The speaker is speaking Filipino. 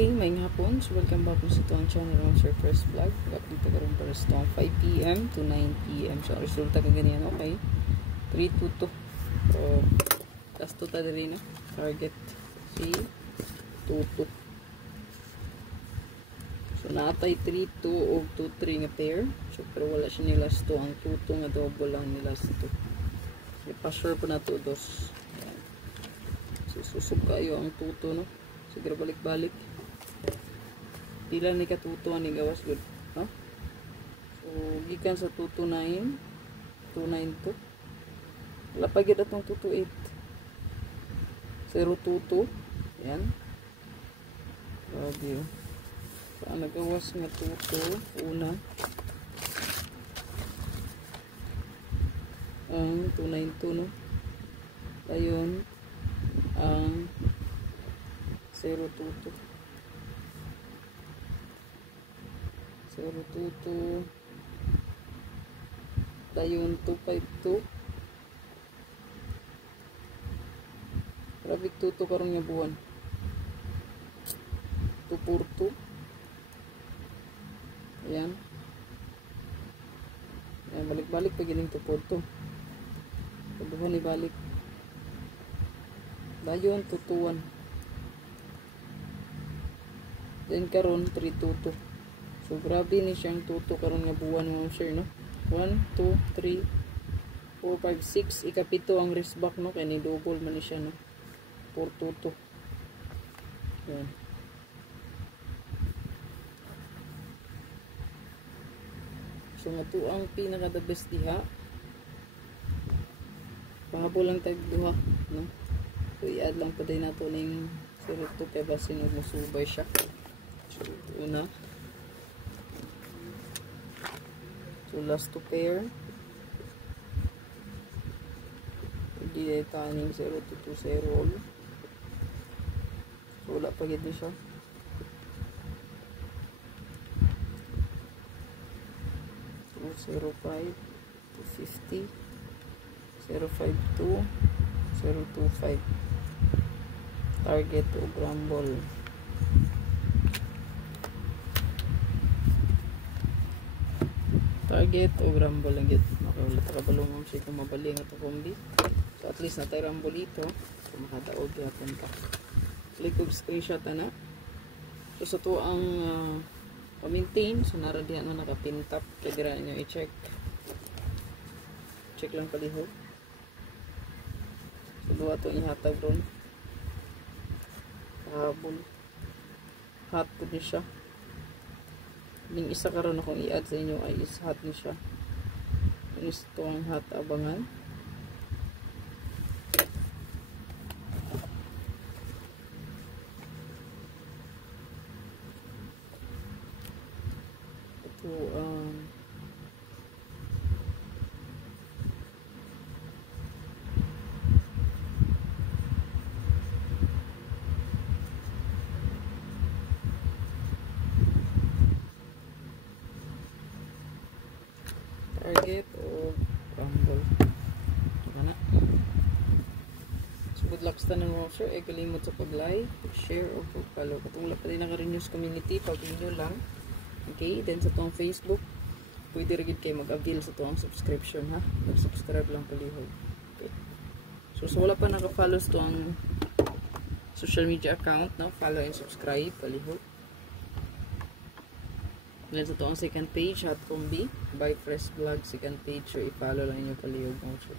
Okay, may hapon. So, welcome back sa itong channel ng Sir First Vlog. Update karon para sa itong 5 PM to 9 PM. So, ang resulta ka ganyan, okay? 3-2-2. So, last 2 ta rin na. Target. See? 2-2. So, naatay 3-2 o 2-3 nga pair. So, pero wala siya ni last 2. Ang 2-2 nga double lang ni last 2. So, pa-sure po na 2-2. So, susub kayo ang 2-2, no? Siguro balik-balik. Pila ni katutuan ni gawas good. No? So, gikan sa 229, 292. Wala pa gid atong 228. 022. Yan. Grabe. Saan nagawas nga 22? Una. Ang 292, no? Ayun. Ang 022 dayon 252 traffic 22 karon nga buwan 242 ayan balik-balik pa gining 242 kabuhan ni balik dayon 221 then karon 322. So grabe ni siyang 22 karon nga buwan mo sir, no? 1 2 3 4 5 6 ikapito ang wrist back, no? Kaya ni double man ni siya, no? 422. Yan. So nga to ang pinaka the best diha. Pahabol lang tag duha, no? So i-add lang pa din nato ning 02 kay basin mo subay siya. So, una. So, last 2 pair. Hindi ay taning 0220. So, wala pa gito siya. So, 05, 250, 052, 025. Target o grumble. Target o rumble lang yun. Okay, wala ta kabalong ang siya kung mabaling ito kombi. So at least natay rumble ito. So makadaog yapon pa. Click og screenshot na. So sa to ang pa-maintain. So naradihan mo nakapintap. Kaya dira nyo i-check. Check lang palihog. So duwa to ihatag ron. Habol. Hot po niya siya. Yung isa karon akong i-add sa inyo ay is hot ni siya. Is ito ang hot abangan. Ito target o rumble. Ano? So good luck sa tanong mo sir. Kalimot sa pag-like, share o pag-follow. Katungla pa din ang News Community. Pag-inyo lang. Okay. Then sa itong Facebook, pwede rin kayo mag-avail sa itong subscription, ha? Mag-subscribe lang palihog. Okay. So wala pa naka-follow sa itong social media account, no? Follow and subscribe palihog. Then sa itong second page, Hot Combi by Fresh Vlog, second page. So i-follow lang inyo palihog mo sir.